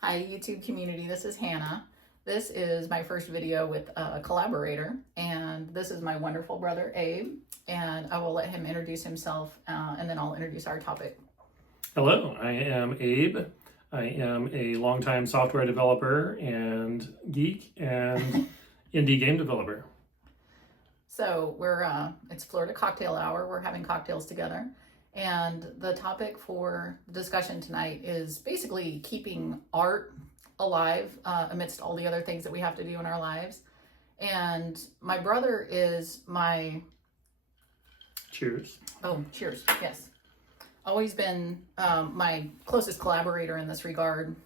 Hi, YouTube community. This is Hannah. This is my first video with a collaborator, and this is my wonderful brother, Abe. And I will let him introduce himself, and then I'll introduce our topic. Hello, I am Abe. I am a longtime software developer and geek and indie game developer. So it's Florida Cocktail Hour. We're having cocktails together. And the topic for discussion tonight is basically keeping art alive amidst all the other things that we have to do in our lives. And my brother is my... Cheers. Oh, cheers. Yes. Always been my closest collaborator in this regard.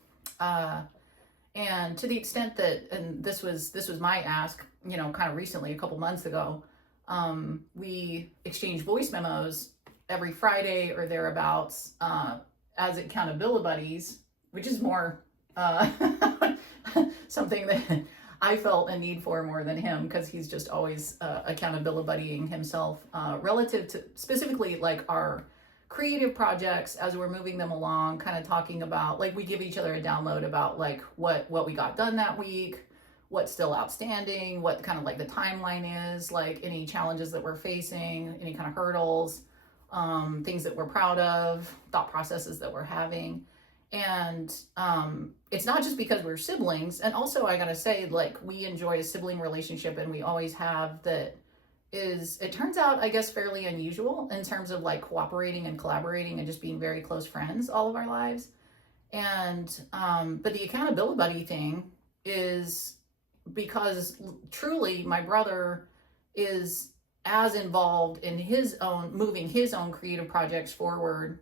And to the extent that, and this was my ask, kind of recently, a couple months ago, we exchanged voice memos every Friday or thereabouts as accountability buddies, which is more something that I felt a need for more than him, because he's just always accountability buddying himself relative to specifically like our creative projects as we're moving them along, kind of talking about, like, we give each other a download about like what we got done that week, what's still outstanding, what kind of like the timeline is, like any challenges that we're facing, any kind of hurdles, things that we're proud of, thought processes that we're having. And it's not just because we're siblings. And also, I gotta say, like, we enjoy a sibling relationship, and we always have, that is, it turns out, I guess, fairly unusual in terms of like cooperating and collaborating and just being very close friends all of our lives. And but the accountability buddy thing is because truly my brother is as involved in his own moving his own creative projects forward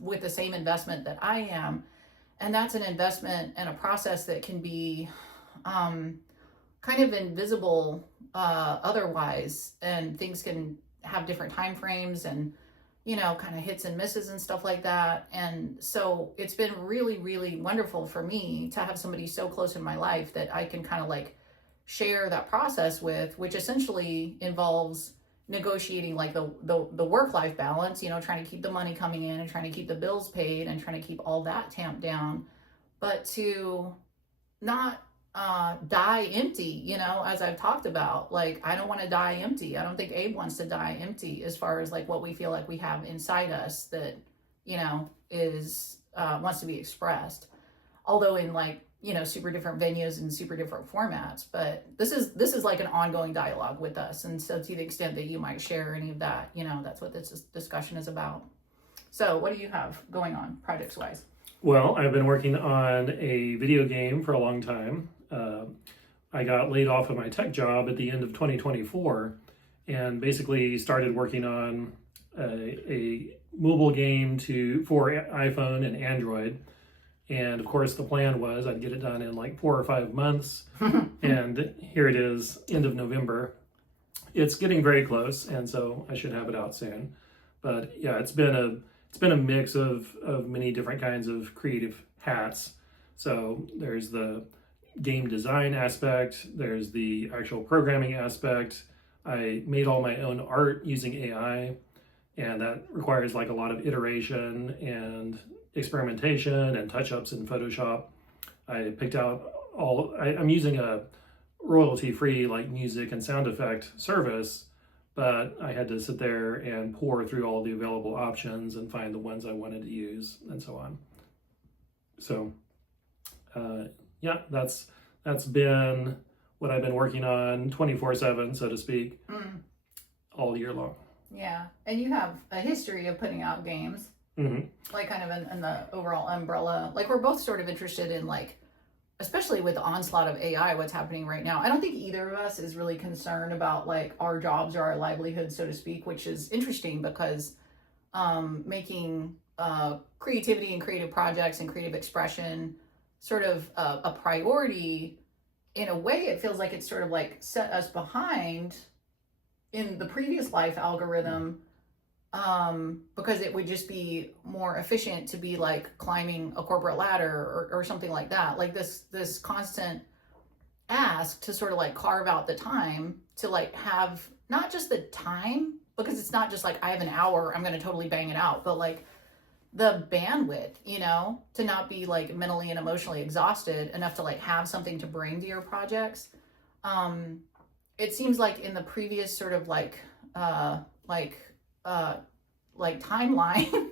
with the same investment that I am. And that's an investment and a process that can be kind of invisible otherwise, and things can have different time frames and kind of hits and misses and stuff like that. And so it's been really, really wonderful for me to have somebody so close in my life that I can kind of like share that process with, which essentially involves negotiating like the work-life balance, trying to keep the money coming in and trying to keep the bills paid and trying to keep all that tamped down, but to not die empty, as I've talked about. Like, I don't want to die empty. I don't think Abe wants to die empty, as far as like what we feel like we have inside us that, is wants to be expressed. Although in like, super different venues and super different formats. But this is like an ongoing dialogue with us. And so to the extent that you might share any of that, that's what this discussion is about. So what do you have going on projects wise? Well, I've been working on a video game for a long time. I got laid off of my tech job at the end of 2024 and basically started working on a mobile game for iPhone and Android. And of course, the plan was I'd get it done in like 4 or 5 months. And here it is, end of November. It's getting very close, and so I should have it out soon. But yeah, it's been a mix of many different kinds of creative hats. So there's the game design aspect, there's the actual programming aspect. I made all my own art using AI, and that requires like a lot of iteration and experimentation and touch-ups in Photoshop. I picked out I'm using a royalty-free like music and sound effect service, but I had to sit there and pour through all the available options and find the ones I wanted to use and so on. So yeah, that's been what I've been working on 24/7, so to speak, all year long. Yeah, and you have a history of putting out games, like kind of in the overall umbrella. Like, we're both sort of interested in, like, especially with the onslaught of AI, what's happening right now. I don't think either of us is really concerned about like our jobs or our livelihood, so to speak, which is interesting because making creativity and creative projects and creative expression sort of a priority, in a way, it feels like it's sort of like set us behind in the previous life algorithm, because it would just be more efficient to be like climbing a corporate ladder or something like that. Like this constant ask to sort of like carve out the time to like have not just the time, because it's not just like I have an hour, I'm going to totally bang it out, but like the bandwidth, to not be like mentally and emotionally exhausted enough to like have something to bring to your projects. It seems like in the previous sort of like timeline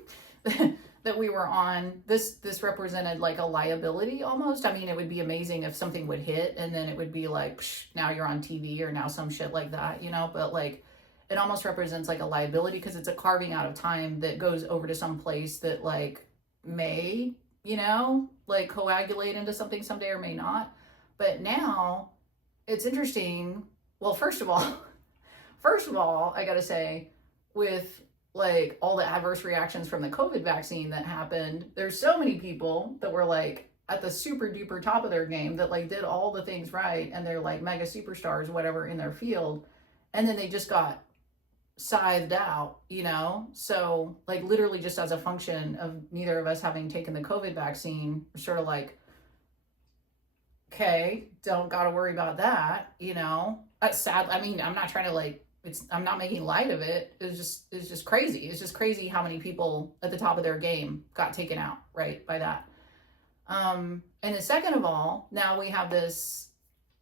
that we were on, this represented like a liability almost. I mean, it would be amazing if something would hit and then it would be like, psh, now you're on TV or now some shit like that, but like it almost represents like a liability because it's a carving out of time that goes over to some place that like may, like coagulate into something someday or may not. But now it's interesting. Well, first of all, I gotta say, with like all the adverse reactions from the COVID vaccine that happened, there's so many people that were like at the super duper top of their game that like did all the things right and they're like mega superstars, whatever, in their field. And then they just got scythed out, So like literally just as a function of neither of us having taken the COVID vaccine, we're sort of like, okay, don't got to worry about that, That's sad. I mean, I'm not trying to like, I'm not making light of it. It's just crazy. It's just crazy how many people at the top of their game got taken out, right, by that. And then second of all, now we have this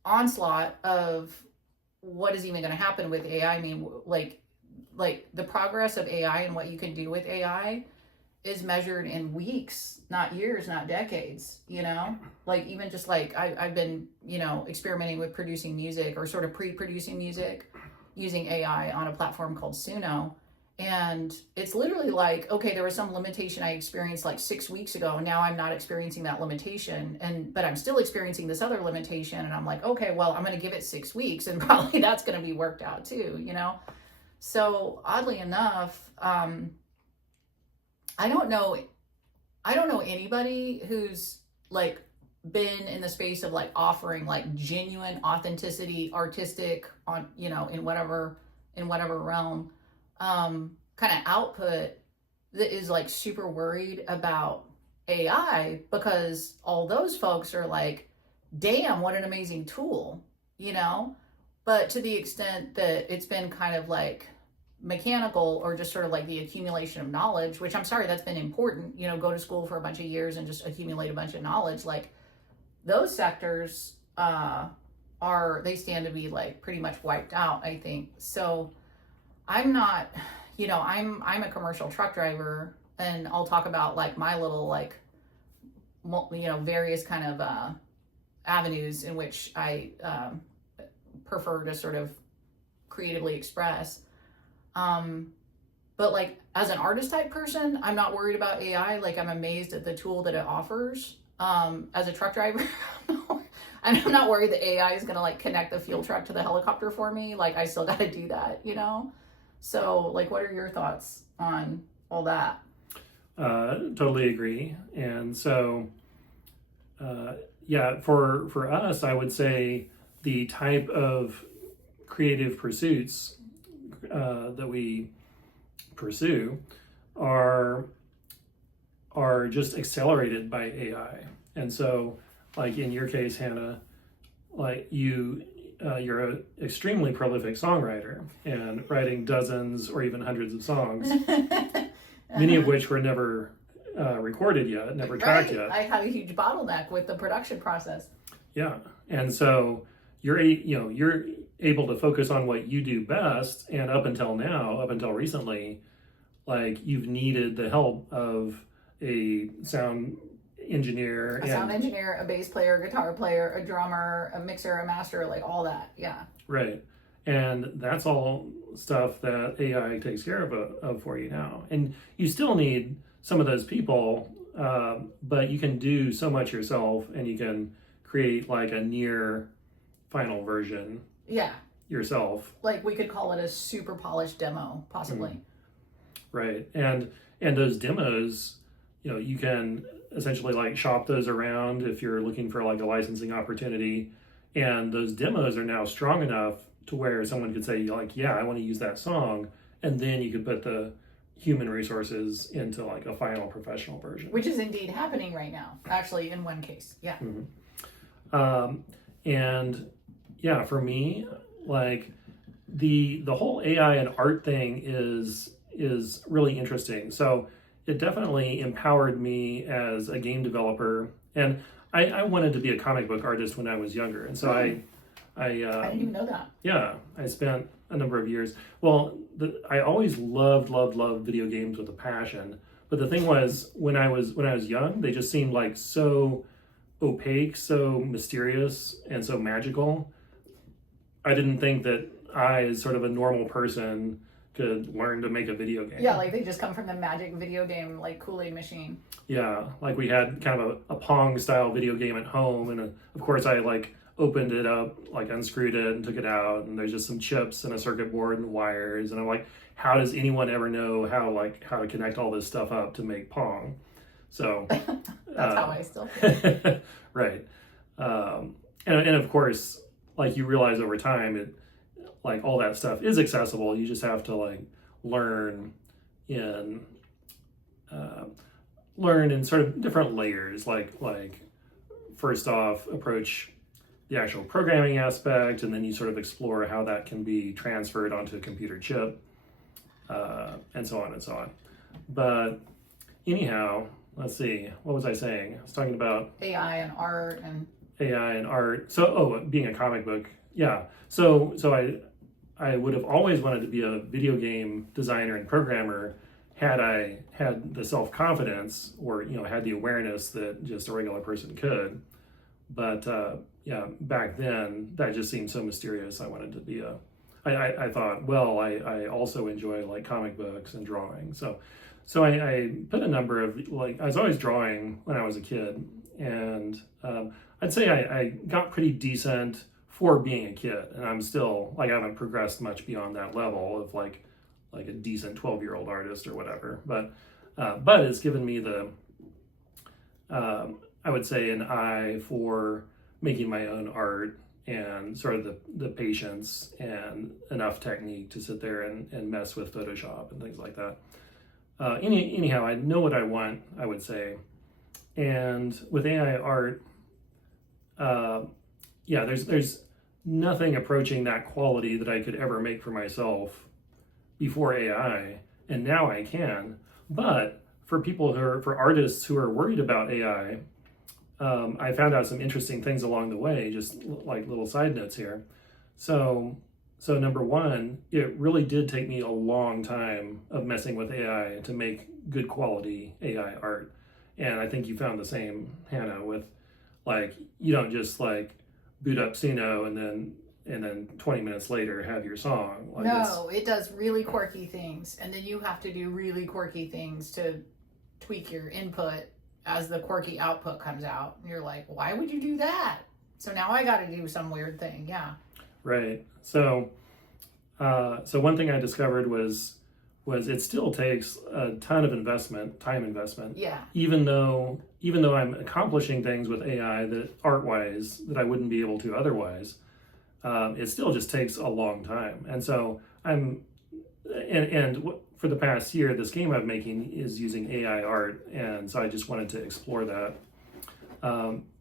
onslaught of what is even going to happen with AI. I mean, like the progress of AI and what you can do with AI is measured in weeks, not years, not decades, like even just like I've been, experimenting with producing music or sort of pre-producing music using AI on a platform called Suno. And it's literally like, okay, there was some limitation I experienced like 6 weeks ago. Now I'm not experiencing that limitation. But I'm still experiencing this other limitation. And I'm like, okay, well, I'm going to give it 6 weeks and probably that's going to be worked out too, So oddly enough, I don't know anybody who's like been in the space of like offering like genuine authenticity, artistic on, in whatever realm, kind of output that is like super worried about AI, because all those folks are like, damn, what an amazing tool, but to the extent that it's been kind of like mechanical or just sort of like the accumulation of knowledge, which I'm sorry, that's been important, go to school for a bunch of years and just accumulate a bunch of knowledge, like those sectors they stand to be like pretty much wiped out, I think. So I'm not, I'm a commercial truck driver, and I'll talk about like my little like various kind of avenues in which I prefer to sort of creatively express. But like as an artist type person, I'm not worried about AI. Like I'm amazed at the tool that it offers. As a truck driver, I'm not worried that AI is going to like connect the fuel truck to the helicopter for me. Like I still got to do that, So like, what are your thoughts on all that? Totally agree. And so, yeah, for us, I would say the type of creative pursuits that we pursue are just accelerated by AI. And so, like in your case, Hannah, like you're an extremely prolific songwriter and writing dozens or even hundreds of songs, many of which were never recorded yet, never tracked yet. I have a huge bottleneck with the production process. Yeah, and so you're able to focus on what you do best, and up until recently, like you've needed the help of a sound engineer, a bass player, guitar player, a drummer, a mixer, a master, like all that. Yeah. Right. And that's all stuff that AI takes care of for you now. And you still need some of those people, but you can do so much yourself, and you can create like a near final version. Yeah. Yourself. Like we could call it a super polished demo, possibly. Mm. Right. And those demos, you can essentially like shop those around if you're looking for like a licensing opportunity. And those demos are now strong enough to where someone could say like, yeah, I want to use that song. And then you could put the human resources into like a final professional version. Which is indeed happening right now, actually, in one case. Yeah. Mm-hmm. And yeah, for me, like the whole AI and art thing is really interesting. So it definitely empowered me as a game developer. And I wanted to be a comic book artist when I was younger, and so I didn't even know that. yeah, I spent a number of years. Well, I always loved video games with a passion. But the thing was, when I was young, they just seemed like so opaque, so mysterious, and so magical. I didn't think that I, as sort of a normal person, could learn to make a video game. Yeah, like they just come from the magic video game, like Kool-Aid machine. Yeah, like we had kind of a Pong style video game at home, and of course I like opened it up, like unscrewed it and took it out, and there's just some chips and a circuit board and wires, and I'm like, how does anyone ever know how to connect all this stuff up to make Pong? So That's how I still feel. right, and of course, like you realize over time, it like all that stuff is accessible. You just have to like learn in sort of different layers. Like first off, approach the actual programming aspect, and then you sort of explore how that can be transferred onto a computer chip, and so on and so on. But anyhow, let's see, what was I saying? I was talking about AI and art and So, being a comic book, yeah. So I would have always wanted to be a video game designer and programmer had I had the self-confidence or, had the awareness that just a regular person could. But yeah, back then that just seemed so mysterious. I wanted to be I thought, well, I also enjoy like comic books and drawing. So I put a number of, like, I was always drawing when I was a kid, and I'd say I got pretty decent for being a kid, and I'm still, like, I haven't progressed much beyond that level of like a decent 12-year-old artist or whatever, but it's given me the I would say an eye for making my own art, and sort of the patience and enough technique to sit there and mess with Photoshop and things like that. Anyhow, I know what I want, I would say. And with AI art, yeah, there's nothing approaching that quality that I could ever make for myself before AI, and now I can. But for for artists who are worried about AI, I found out some interesting things along the way, just like little side notes here. So number one, it really did take me a long time of messing with AI to make good quality AI art. And I think you found the same, Hannah, with like, you don't just like boot up Suno and then 20 minutes later have your song. Like, no, it does really quirky things, and then you have to do really quirky things to tweak your input as the quirky output comes out. And you're like, why would you do that? So now I got to do some weird thing. Yeah. Right. So one thing I discovered was it still takes a ton of time investment. Yeah. Even though I'm accomplishing things with AI that art-wise that I wouldn't be able to otherwise, it still just takes a long time. And so for the past year, this game I'm making is using AI art, and so I just wanted to explore that.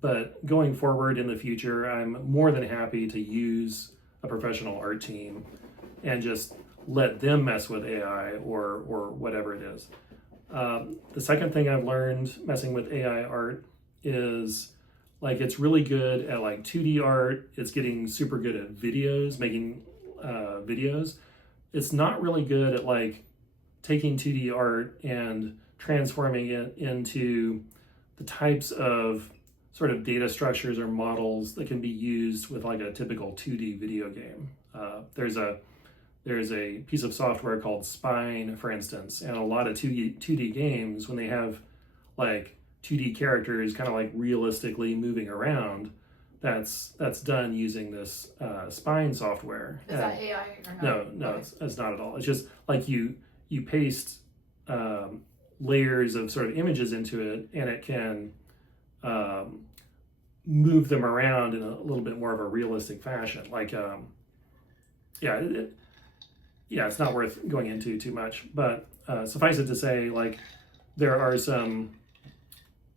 But going forward in the future, I'm more than happy to use a professional art team and just let them mess with AI or whatever it is. The second thing I've learned messing with AI art is, like, it's really good at like 2D art. It's getting super good at videos, making videos. It's not really good at like taking 2D art and transforming it into the types of sort of data structures or models that can be used with like a typical 2D video game. There's a piece of software called Spine, for instance, and a lot of 2D games, when they have like 2D characters kind of like realistically moving around, that's done using this Spine software. Is that AI or not? No, Okay. it's not at all. It's just like you paste layers of sort of images into it, and it can move them around in a little bit more of a realistic fashion. Like, it's not worth going into too much, but suffice it to say, like, there are some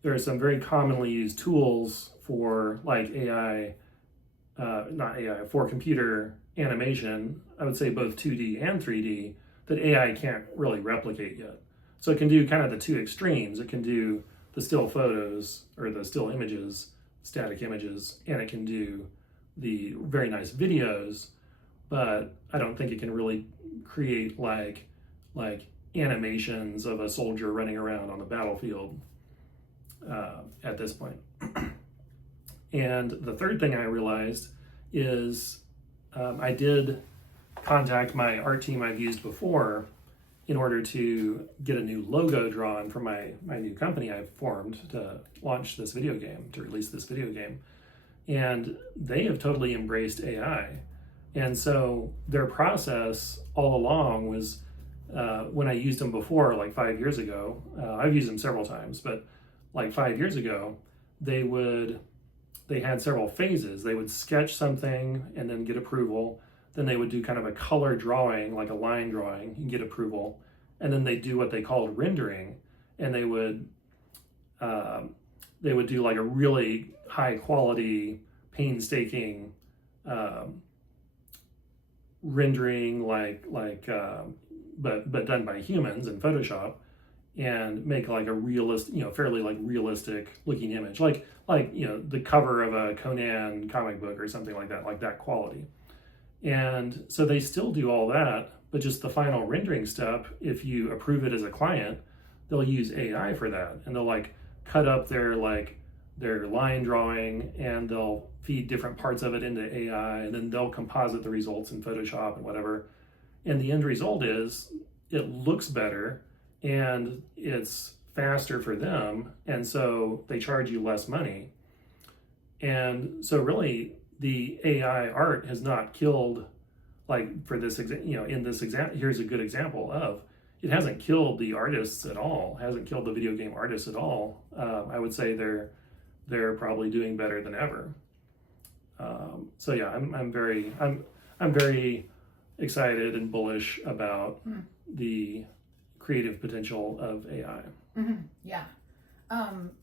very commonly used tools for like for computer animation. I would say both 2D and 3D that AI can't really replicate yet. So it can do kind of the two extremes. It can do the still photos or the still images, static images, and it can do the very nice videos, but I don't think it can really create like animations of a soldier running around on the battlefield at this point. And the third thing I realized is I did contact my art team I've used before in order to get a new logo drawn for my new company I've formed to launch this video game, to release this video game. And they have totally embraced AI. And so their process all along was when I used them before, like 5 years ago, I've used them several times, but like 5 years ago, they had several phases. They would sketch something and then get approval. Then they would do kind of a color drawing, like a line drawing, and get approval. And then they do what they called rendering, and they would do like a really high quality, painstaking rendering, but done by humans in Photoshop, and make like a realistic, fairly like realistic looking image, like the cover of a Conan comic book or something like that quality. And so they still do all that, but just the final rendering step, if you approve it as a client, they'll use AI for that, and they'll like cut up their line drawing, and they'll feed different parts of it into AI, and then they'll composite the results in Photoshop and whatever. And the end result is it looks better and it's faster for them, and so they charge you less money. And so really the AI art has not killed, like for this in this example, here's a good example of, it hasn't killed the artists at all, hasn't killed the video game artists at all. I would say they're probably doing better than ever. So yeah, I'm very excited and bullish about the creative potential of AI. Mm-hmm. Yeah.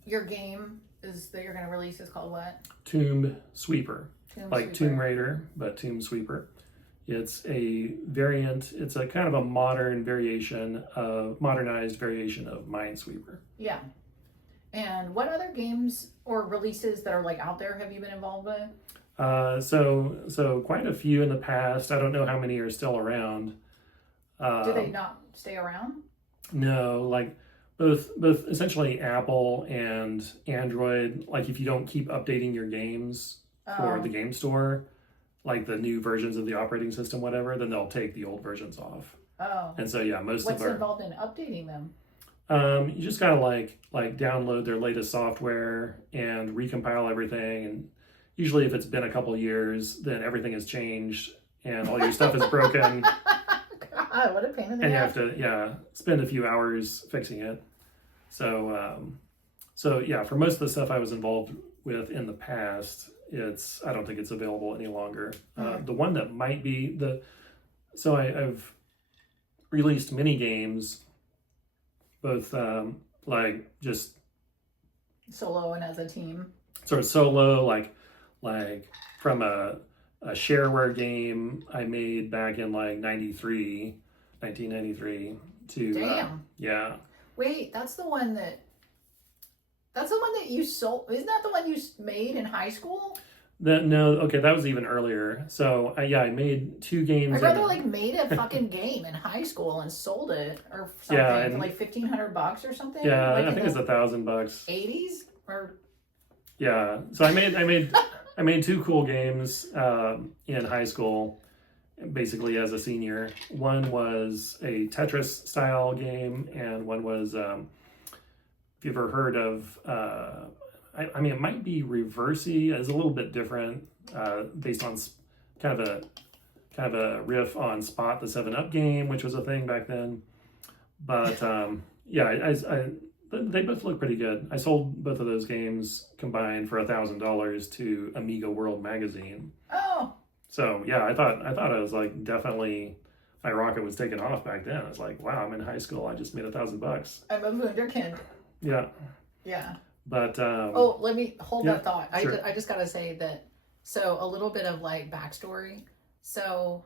Your game that you're going to release is called what? Tomb Sweeper. Sweeper. Tomb Raider, but Tomb Sweeper. It's a variant. It's a kind of a modernized variation of Minesweeper. Yeah. And what other games or releases that are like out there have you been involved with? So quite a few in the past. I don't know how many are still around. Do they not stay around? No, like both essentially Apple and Android. Like if you don't keep updating your games for the game store, like the new versions of the operating system, whatever, then they'll take the old versions off. Oh. And so yeah, What's involved in updating them? You just gotta like download their latest software and recompile everything. And usually if it's been a couple years, then everything has changed and all your stuff is broken. God, what a pain in the ass. And you have to, spend a few hours fixing it. So yeah, for most of the stuff I was involved with in the past, I don't think it's available any longer. The one that might be so I've released mini games, both like just solo and as a team. Sort of solo, like from a shareware game I made back in like 1993 to Damn. Yeah. Wait, that's the one that you sold. Isn't that the one you made in high school? That was even earlier. So I made 2 games. My brother made a fucking game in high school and sold it or something for like $1,500 or something. Yeah, like I think it's $1,000. 80s or. Yeah, so I made 2 cool games in high school, basically as a senior. One was a Tetris style game, and one was if you've ever heard of it might be Reversi. It's a little bit different, based on kind of a riff on Spot the 7-Up game, which was a thing back then. But they both look pretty good. I sold both of those games combined for $1,000 to Amiga World magazine. Oh. So yeah, I thought I was like, definitely my rocket was taking off back then. I was like, wow, I'm in high school. I just made $1,000. I'm a wunderkind. Yeah. Yeah. But let me hold that thought. Sure. I just gotta say that. So a little bit of like backstory. So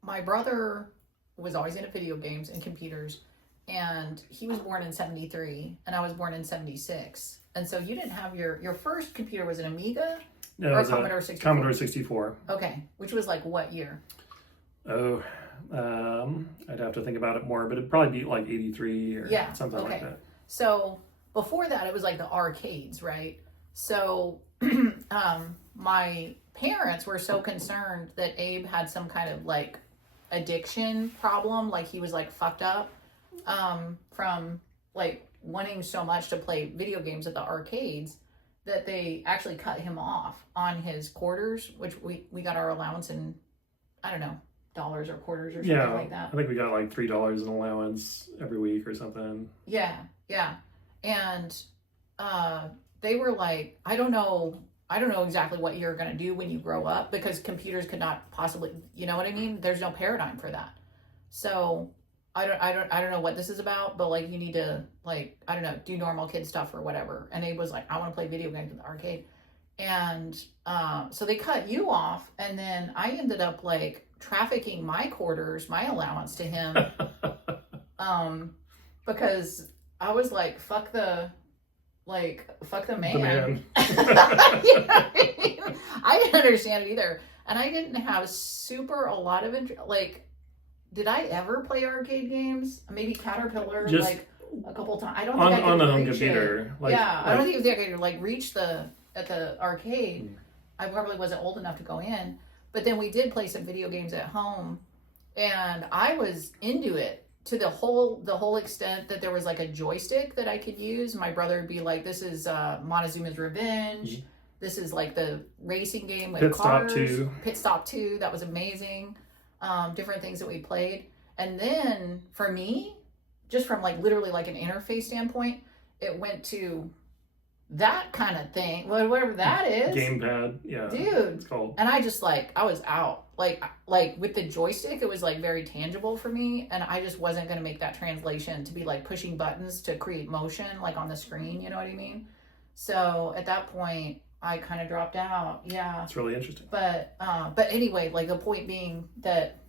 my brother was always into video games and computers, and he was born in 73 and I was born in 76. And so you didn't have your first computer was an Amiga No, it or a was Commodore 64? Commodore 64. Okay, which was like what year? Oh, I'd have to think about it more, but it'd probably be like 83 or something like that. So before that, it was like the arcades, right? So my parents were so concerned that Abe had some kind of like addiction problem, like he was like fucked up from like wanting so much to play video games at the arcades, that they actually cut him off on his quarters, which we got our allowance in, I don't know, dollars or quarters or something like that. I think we got like $3 in allowance every week or something. Yeah. And they were like, I don't know exactly what you're going to do when you grow up, because computers could not possibly, you know what I mean? There's no paradigm for that. So I don't know what this is about, but like you need to like, I don't know, do normal kid stuff or whatever. And Abe was like, I want to play video games in the arcade. And so they cut you off, and then I ended up like trafficking my quarters, my allowance to him, because I was like, fuck the man. The man. You know what I mean? I didn't understand it either, and I didn't have a lot of interest. Like, did I ever play arcade games? Maybe Caterpillar, Just like a couple times. I don't think I could on the home reach computer. it. I don't think I could like reach at the arcade. I probably wasn't old enough to go in, but then we did play some video games at home, and I was into it to the whole extent that there was like a joystick that I could use. My brother would be like, "This is Montezuma's Revenge. This is like the racing game with cars. Pit Stop 2. That was amazing. Different things that we played, and then for me, just from like literally like an interface standpoint, it went to that kind of thing, whatever that is. Gamepad, yeah, dude. It's called. And I just like I was out. Like with the joystick, it was like very tangible for me, and I just wasn't gonna make that translation to be like pushing buttons to create motion like on the screen. You know what I mean? So at that point, I kind of dropped out. Yeah, it's really interesting. But anyway, like the point being that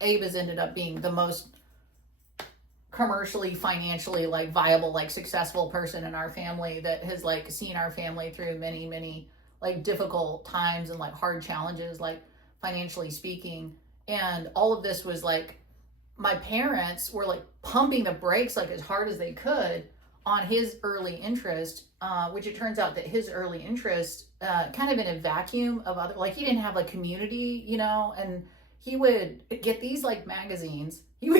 Abe has ended up being the most commercially, financially like viable, like successful person in our family that has like seen our family through many, many like difficult times and like hard challenges, like financially speaking. And all of this was like, my parents were like pumping the brakes like as hard as they could on his early interest, which it turns out that his early interest, kind of in a vacuum of other, like he didn't have a community, you know, and he would get these like magazines. We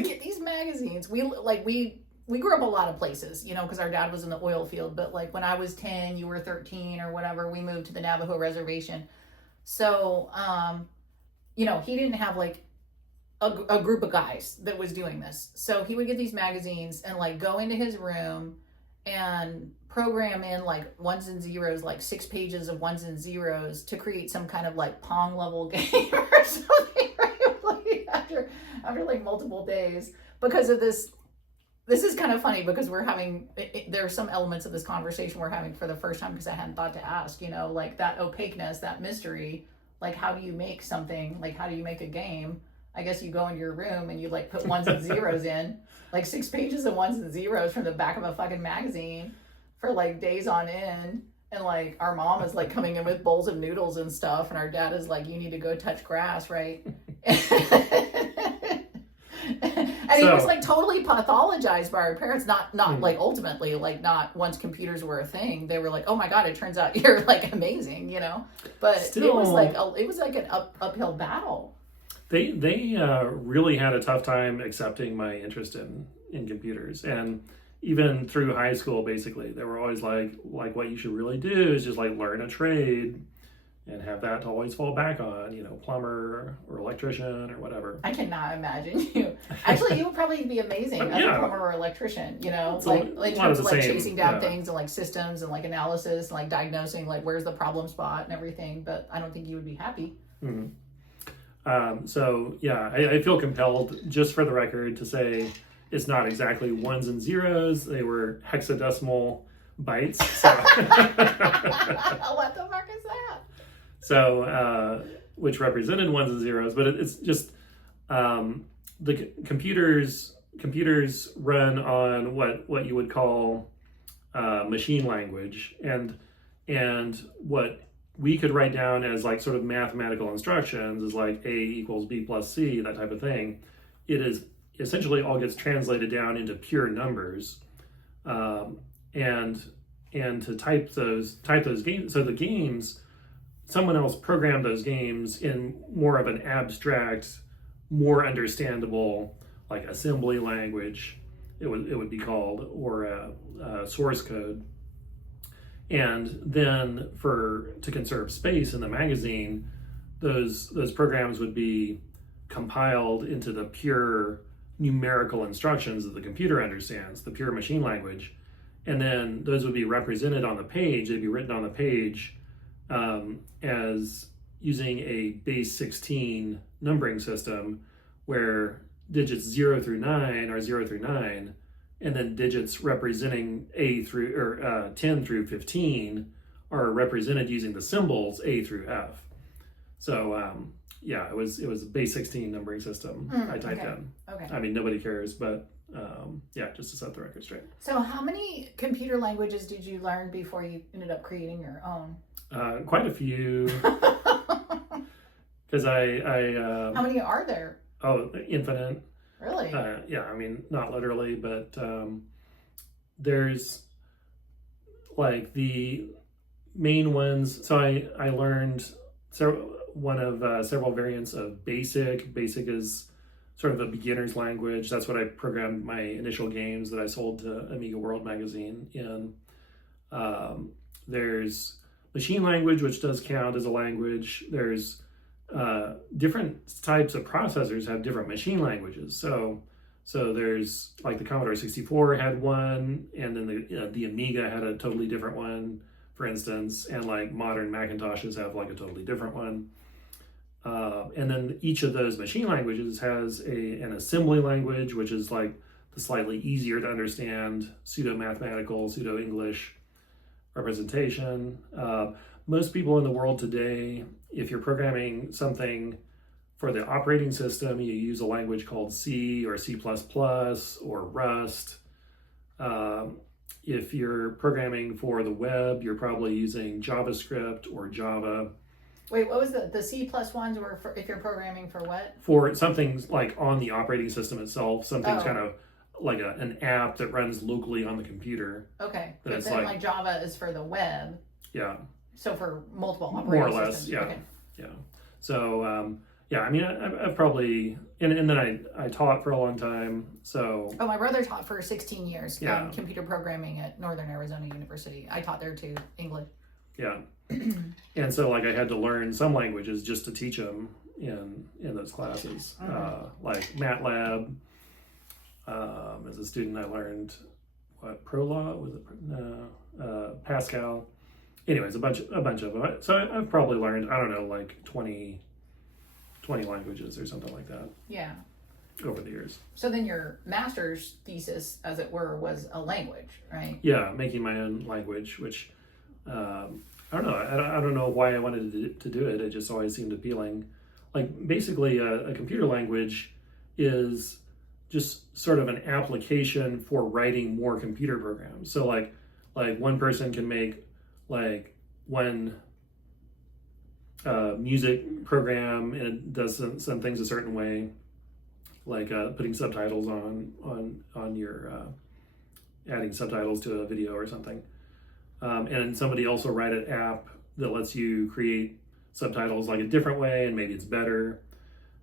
grew up a lot of places, you know, because our dad was in the oil field, but like when I was 10, you were 13 or whatever, we moved to the Navajo reservation. So, you know, he didn't have like a group of guys that was doing this. So he would get these magazines and like go into his room and program in like ones and zeros, like 6 pages of ones and zeros to create some kind of like Pong level game or something, right? After like multiple days, because of this. This is kind of funny because there are some elements of this conversation we're having for the first time because I hadn't thought to ask, you know, like that opaqueness, that mystery, like how do you make something, like how do you make a game? I guess you go into your room and you like put ones and zeros in, like 6 pages of ones and zeros from the back of a fucking magazine for like days on end. And like our mom is like coming in with bowls of noodles and stuff. And our dad is like, you need to go touch grass, right? And he was like totally pathologized by our parents, not like ultimately, like not once computers were a thing, they were like, oh my God, it turns out you're like amazing, you know? But still, it was like an uphill battle. They really had a tough time accepting my interest in computers. And even through high school, basically, they were always like what you should really do is just like learn a trade and have that to always fall back on, you know, plumber or electrician or whatever. I cannot imagine you. Actually, you would probably be amazing as a plumber or electrician, you know, it's like in terms of like chasing down things and like systems and like analysis and like diagnosing like where's the problem spot and everything. But I don't think you would be happy. Mm-hmm. So yeah, I feel compelled, just for the record, to say it's not exactly ones and zeros. They were hexadecimal bytes. So. What the fuck is that? So, which represented ones and zeros, but it's just computers run on what you would call machine language, and what we could write down as like sort of mathematical instructions is like A equals B plus C, that type of thing. It is essentially all gets translated down into pure numbers, and to type those games. So the games, someone else programmed those games in more of an abstract, more understandable, like assembly language, it would be called, or a source code. And then to conserve space in the magazine, those programs would be compiled into the pure numerical instructions that the computer understands, the pure machine language. And then those would be represented on the page. They'd be written on the page as using a base 16 numbering system, where digits 0 through 9 are 0 through 9, and then digits representing 10 through 15 are represented using the symbols A through F. So yeah, it was a base 16 numbering system I typed in. Okay. I mean, nobody cares, but yeah, just to set the record straight. So how many computer languages did you learn before you ended up creating your own? Quite a few. Because How many are there? Oh, infinite. Really? Yeah, I mean, not literally, but there's like the main ones. So I learned several variants of BASIC. BASIC is sort of a beginner's language. That's what I programmed my initial games that I sold to Amiga World magazine in. There's machine language, which does count as a language. There's different types of processors have different machine languages. So there's like the Commodore 64 had one, and then the Amiga had a totally different one, for instance, and like modern Macintoshes have like a totally different one. And then each of those machine languages has an assembly language, which is like the slightly easier to understand pseudo-mathematical, pseudo-English representation. Most people in the world today, if you're programming something for the operating system, you use a language called C or C++ or Rust. If you're programming for the web, you're probably using JavaScript or Java. Wait, what was the C+ ones were for if you're programming for what? For something like on the operating system itself, something's Oh. kind of like an app that runs locally on the computer. Okay, But but it's then like- like Java is for the web, Yeah, so for multiple More operating or less, systems. yeah. Okay. yeah. So yeah, I mean, I've probably and then I taught for a long time. So Oh, my brother taught for 16 years Yeah. computer programming at Northern Arizona University. I taught there too, English. yeah, and so like I had to learn some languages just to teach them in those classes, like MATLAB. As a student, I learned Prolog was it? Pascal. Anyways, a bunch of them. So I've probably learned, I don't know, like 20 languages or something like that Yeah. over the years. So then your master's thesis, as it were, was a language, right? Yeah, making my own language, which I don't know. I don't know why I wanted to do it. It just always seemed appealing. Like basically, a computer language is just sort of an application for writing more computer programs. So like one person can make like one music program, and it does some things a certain way, like putting subtitles on your adding subtitles to a video or something. And somebody also write an app that lets you create subtitles like a different way, and maybe it's better.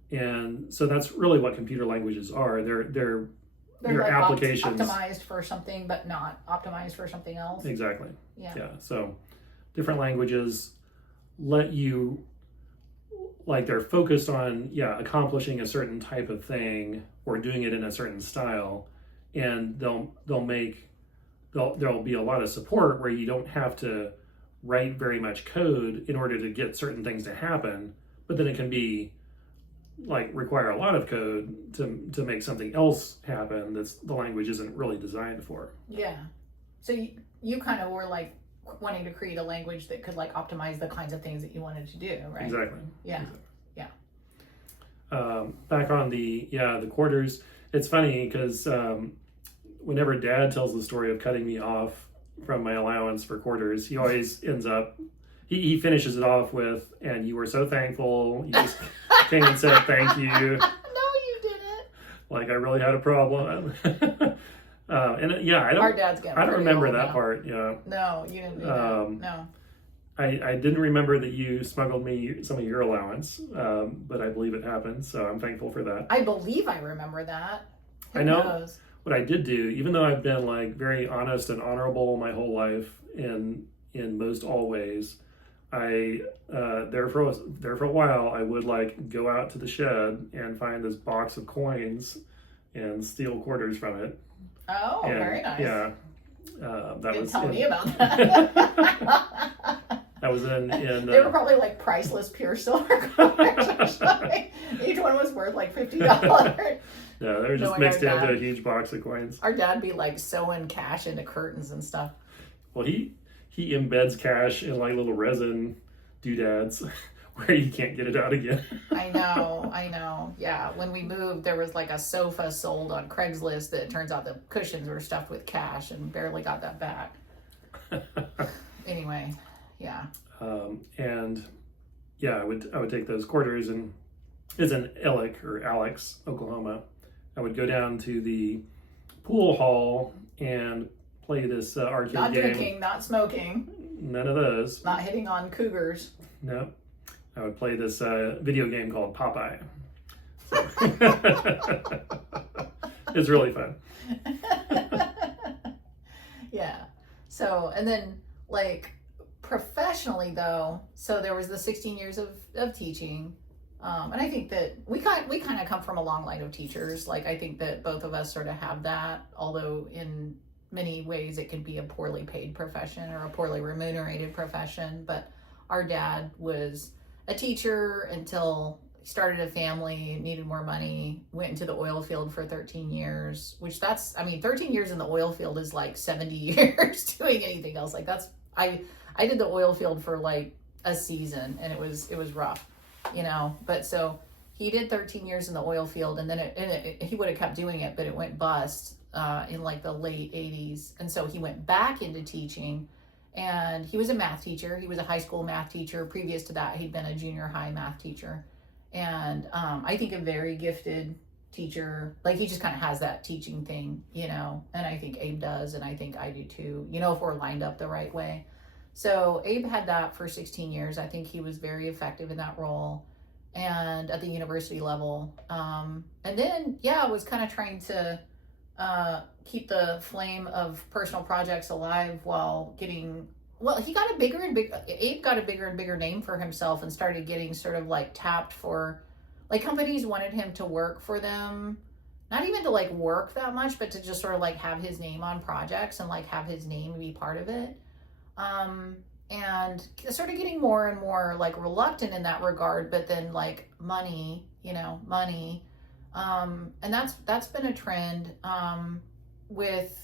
And so that's really what computer languages are. They're your like applications. optimized for something, but not optimized for something else. Exactly. Yeah. Yeah. So different languages let you, like, they're focused on accomplishing a certain type of thing or doing it in a certain style, and there'll be a lot of support where you don't have to write very much code in order to get certain things to happen, but then it can be like require a lot of code to make something else happen that's the language isn't really designed for. Yeah. So you kind of were like wanting to create a language that could like optimize the kinds of things that you wanted to do, right? Exactly. Yeah. Exactly. Yeah. Back on the quarters, it's funny because whenever Dad tells the story of cutting me off from my allowance for quarters, he always ends up, he finishes it off with, "And you were so thankful. You just came and said thank you." No, you didn't. Like I really had a problem. And yeah, Our dad's getting I don't pretty remember old that now. part. Yeah. No, you didn't do that. No. I didn't remember that you smuggled me some of your allowance, but I believe it happened, so I'm thankful for that. I believe I remember that. Who I know. knows? What I did do, even though I've been like very honest and honorable my whole life in most all ways, I there for a while I would like go out to the shed and find this box of coins and steal quarters from it. Oh, And, very nice. Yeah, that You was tell in, me about that. that was in They were probably like priceless pure silver coins or something. Each one was worth like $50. no, they were just Knowing mixed our into dad. a huge box of coins. Our dad be like sewing cash into curtains and stuff. Well, he embeds cash in like little resin doodads where you can't get it out again. I know. Yeah, when we moved, there was like a sofa sold on Craigslist that it turns out the cushions were stuffed with cash and barely got that back. Anyway, yeah. And yeah, I would take those quarters, and it's in Ellick or Alex, Oklahoma. I would go down to the pool hall and play this arcade Not game. drinking, not smoking, None of those. not hitting on cougars. No. I would play this video game called Popeye. So it's really fun. Yeah. So, and then like professionally though, so there was the 16 years of teaching. And I think that we kind of come from a long line of teachers. Like, I think that both of us sort of have that, although in many ways it can be a poorly paid profession or a poorly remunerated profession. But our dad was a teacher until he started a family, needed more money, went into the oil field for 13 years, which 13 years in the oil field is like 70 years doing anything else. Like I did the oil field for like a season and it was rough, but so he did 13 years in the oil field and then he would have kept doing it, but it went bust in like the late 80s. And so he went back into teaching. And he was a math teacher. He was a high school math teacher. Previous to that, he'd been a junior high math teacher. And I think a very gifted teacher. Like, he just kind of has that teaching thing, And I think Abe does, and I think I do too, if we're lined up the right way. So Abe had that for 16 years. I think he was very effective in that role and at the university level. And then, was kind of trying to keep the flame of personal projects alive while getting, he got Abe got a bigger and bigger name for himself and started getting sort of like tapped for, like, companies wanted him to work for them, not even to like work that much, but to just sort of like have his name on projects and like have his name be part of it. And sort of getting more and more like reluctant in that regard, but then like money. And that's been a trend with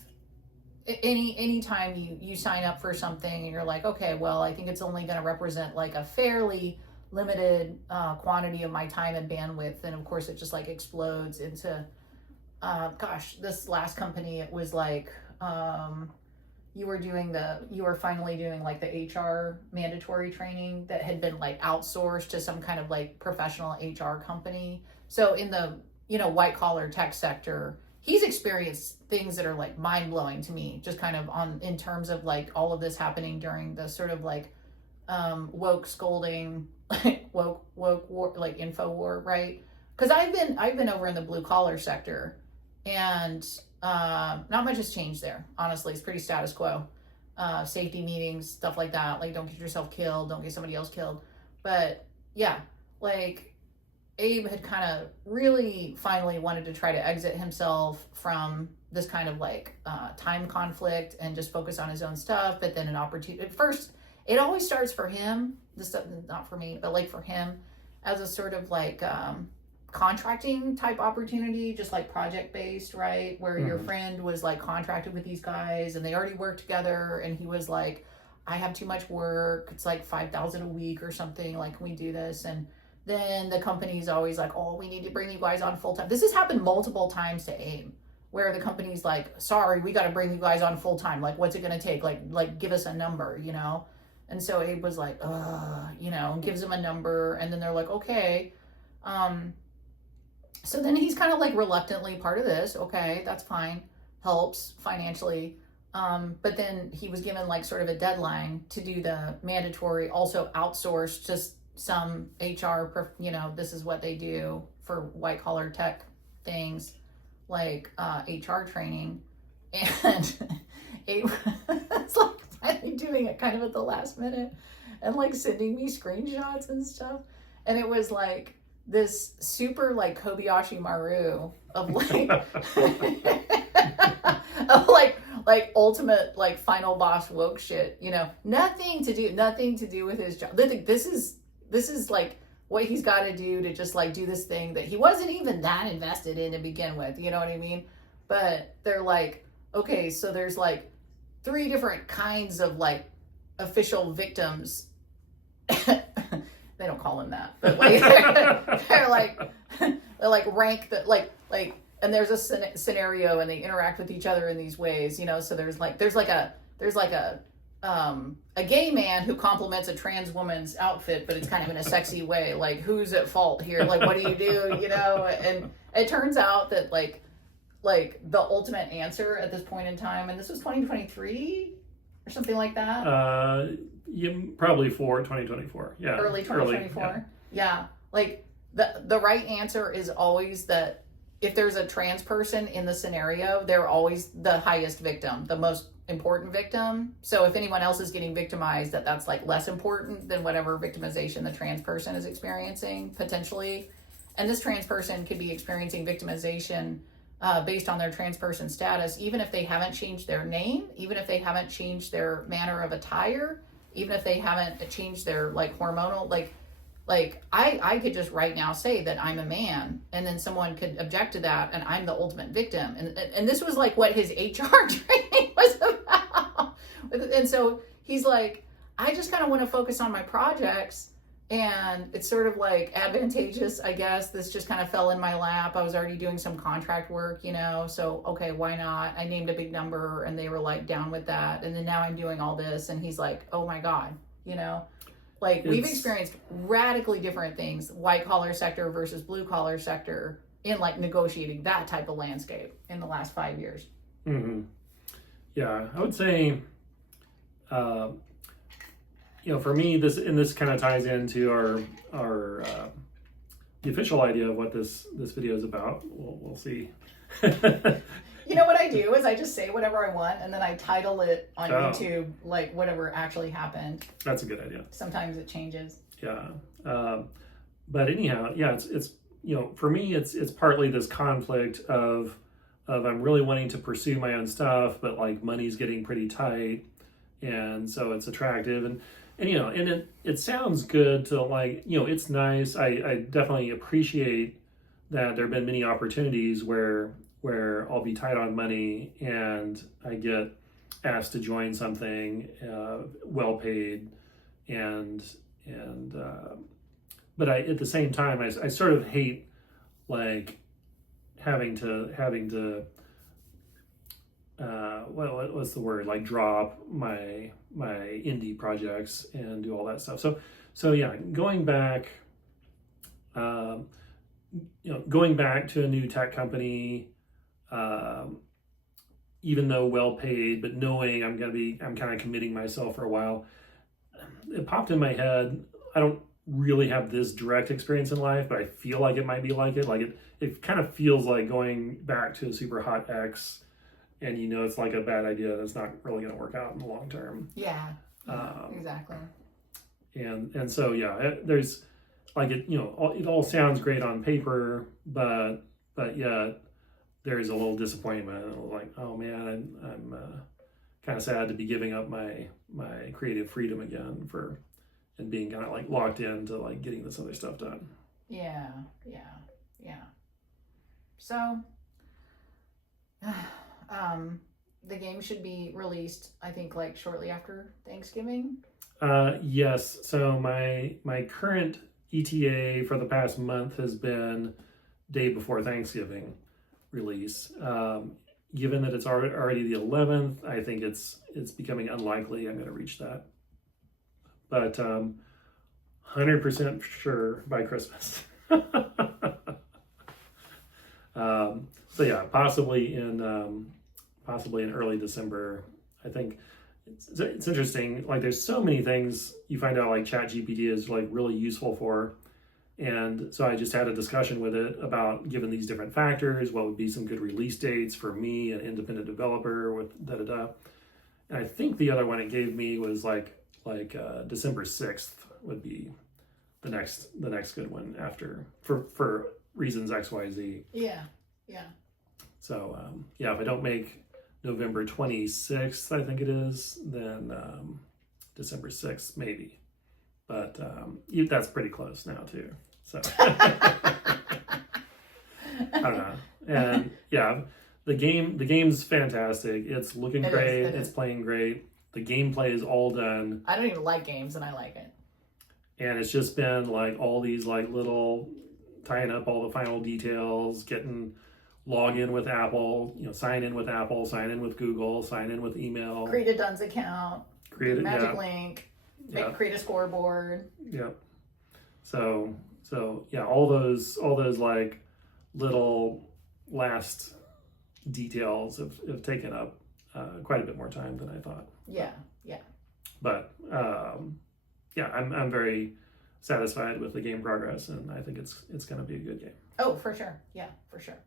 any time you sign up for something and you're like, okay, well, I think it's only going to represent like a fairly limited quantity of my time and bandwidth. And of course it just like explodes into, this last company, it was like, you were finally doing like the HR mandatory training that had been like outsourced to some kind of like professional HR company. So in the, white collar tech sector, he's experienced things that are like mind blowing to me, just kind of in terms of like all of this happening during the sort of like woke scolding, like woke war, like info war, right? Because I've been over in the blue collar sector, and not much has changed there. Honestly, it's pretty status quo. Safety meetings, stuff like that. Like, don't get yourself killed, don't get somebody else killed. But yeah, like Abe had kind of really finally wanted to try to exit himself from this kind of like time conflict and just focus on his own stuff. But then an opportunity, at first, it always starts for him, this stuff, not for me, but like for him as a sort of like contracting type opportunity, just like project based, right? Where your friend was like contracted with these guys and they already worked together, and he was like, I have too much work. It's like $5,000 a week or something. Like, can we do this? And then the company's always like, oh, we need to bring you guys on full time. This has happened multiple times to AIM, where the company's like, sorry, we got to bring you guys on full time. Like, what's it going to take? Like, give us a number, you know? And so Abe was like, you know, gives him a number. And then they're like, okay. So then he's kind of like reluctantly part of this. Okay, that's fine. Helps financially. But then he was given like sort of a deadline to do the mandatory, also outsourced, just some HR, you know, this is what they do for white collar tech things, like HR training. And it was like finally doing it kind of at the last minute and like sending me screenshots and stuff. And it was like this super like Kobayashi Maru of like, of like ultimate like final boss woke shit, you know, nothing to do with his job. This is like what he's got to do to just like do this thing that he wasn't even that invested in to begin with, you know what I mean? But they're like, okay, so there's like 3 different kinds of like official victims. They don't call them that, but like they're like rank that like and there's a scenario and they interact with each other in these ways, you know. So there's like a gay man who compliments a trans woman's outfit, but it's kind of in a sexy way. Like, who's at fault here? Like, what do you do? You know? And it turns out that like the ultimate answer at this point in time, and this was 2023 or something like that. Yeah, probably for 2024. Yeah. Early 2024. Yeah. Like the right answer is always that if there's a trans person in the scenario, they're always the highest victim, the most important victim. So if anyone else is getting victimized, that's like less important than whatever victimization the trans person is experiencing potentially. And this trans person could be experiencing victimization based on their trans person status, even if they haven't changed their name, even if they haven't changed their manner of attire, even if they haven't changed their like hormonal, like I could just right now say that I'm a man, and then someone could object to that, and I'm the ultimate victim. And this was like what his HR training was about. And so he's like, I just kind of want to focus on my projects, and it's sort of like advantageous, I guess. This just kind of fell in my lap. I was already doing some contract work, you know, so okay, why not? I named a big number, and they were like down with that. And then now I'm doing all this, and he's like, oh my God, you know. Like, we've experienced radically different things, white collar sector versus blue collar sector, in like negotiating that type of landscape in the last 5 years. Mm-hmm. Yeah, I would say, you know, for me, this kind of ties into our the official idea of what this video is about. We'll see. You know what I do is I just say whatever I want, and then I title it on YouTube, like whatever actually happened. That's a good idea. Sometimes it changes. Yeah. But anyhow, yeah, it's you know, for me, it's partly this conflict of I'm really wanting to pursue my own stuff, but like money's getting pretty tight, and so it's attractive, and you know, and it sounds good to like, you know, it's nice. I definitely appreciate that there have been many opportunities where I'll be tight on money and I get asked to join something well paid, but I at the same time I sort of hate like having to what's the word, like drop my indie projects and do all that stuff. So yeah, going back to a new tech company, even though well paid, but knowing I'm kind of committing myself for a while, it popped in my head. I don't really have this direct experience in life, but I feel like it might be like it. Like it kind of feels like going back to a super hot ex, and you know it's like a bad idea that's not really going to work out in the long term. Yeah, exactly. And so yeah, there's like it, you know, it all sounds great on paper, but yet there's a little disappointment. Like, oh man, I'm kind of sad to be giving up my creative freedom again and being kind of like locked into like getting this other stuff done. Yeah. So, the game should be released, I think, like shortly after Thanksgiving. Yes. So my current ETA for the past month has been day before Thanksgiving release. Given that it's already the 11th, I think it's becoming unlikely I'm going to reach that. But 100% sure by Christmas. So yeah, possibly in early December. I think it's interesting. Like, there's so many things you find out like ChatGPT is like really useful for. And so I just had a discussion with it about, given these different factors, what would be some good release dates for me, an independent developer with da-da-da. And I think the other one it gave me was like December 6th would be the next good one after, for reasons XYZ. Yeah. So if I don't make November 26th, I think it is, then December 6th maybe. But that's pretty close now too. So I don't know. And yeah, the game's fantastic. It's looking great. It's playing great. The gameplay is all done. I don't even like games, and I like it. And it's just been like all these like little tying up all the final details, getting log in with Apple, sign in with Apple, sign in with Google, sign in with email. Create a Duns account. Create a Magic Link. Create a scoreboard. Yep. So yeah, all those like little last details have taken up quite a bit more time than I thought. Yeah. But I'm very satisfied with the game progress, and I think it's going to be a good game. Oh, for sure. Yeah, for sure.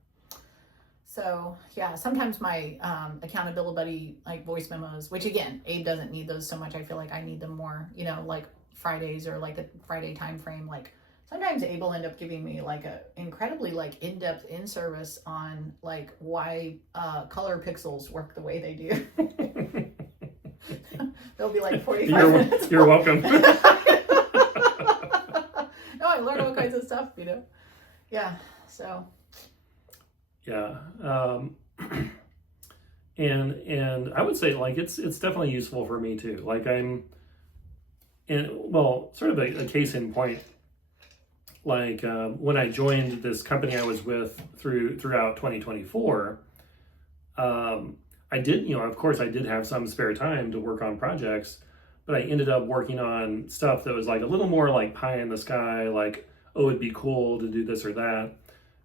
So yeah, sometimes my accountability buddy like voice memos, which again, Abe doesn't need those so much. I feel like I need them more, like Fridays or like a Friday time frame. Like sometimes Abe will end up giving me like a incredibly like in-depth in-service on like why color pixels work the way they do. They'll be like 45 minutes. You're welcome. No, I learned all kinds of stuff, Yeah, so. Yeah, and I would say like it's definitely useful for me too. Like sort of a case in point. Like when I joined this company I was with throughout 2024, I did, of course I did have some spare time to work on projects, but I ended up working on stuff that was like a little more like pie in the sky, like, oh, it'd be cool to do this or that.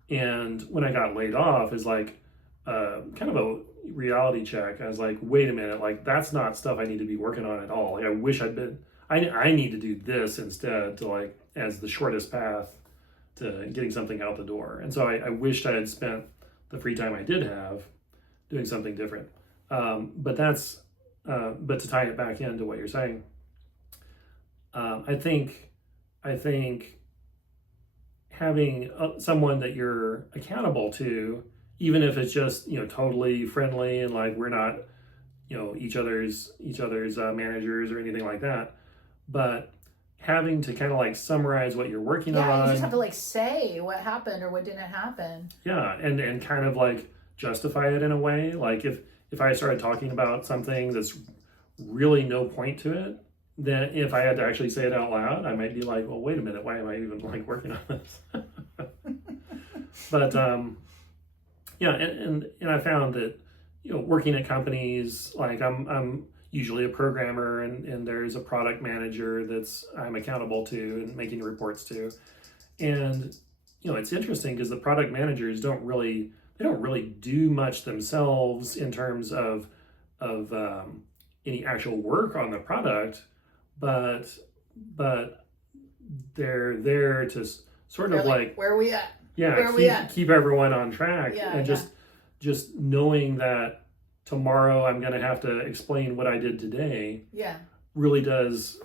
And when I got laid off, is like kind of a reality check. I was like, wait a minute, like that's not stuff I need to be working on at all. Like, I wish I need to do this instead to like as the shortest path to getting something out the door. And so I wished I had spent the free time I did have doing something different. But to tie it back into what you're saying, I think having someone that you're accountable to, even if it's just totally friendly and like we're not each other's managers or anything like that, but having to kind of like summarize what you're working on. Yeah, you just have to like say what happened or what didn't happen. Yeah, and kind of like justify it in a way. Like if I started talking about something that's really no point to it, then if I had to actually say it out loud, I might be like, well, wait a minute, why am I even like working on this? But and I found that working at companies, like I'm usually a programmer and there's a product manager I'm accountable to and making reports to. And it's interesting because the product managers don't really do much themselves in terms of any actual work on the product, but they're there to sort of like where are we at? Yeah, keep everyone on track. Yeah, and just knowing that tomorrow I'm going to have to explain what I did today. Yeah, really does.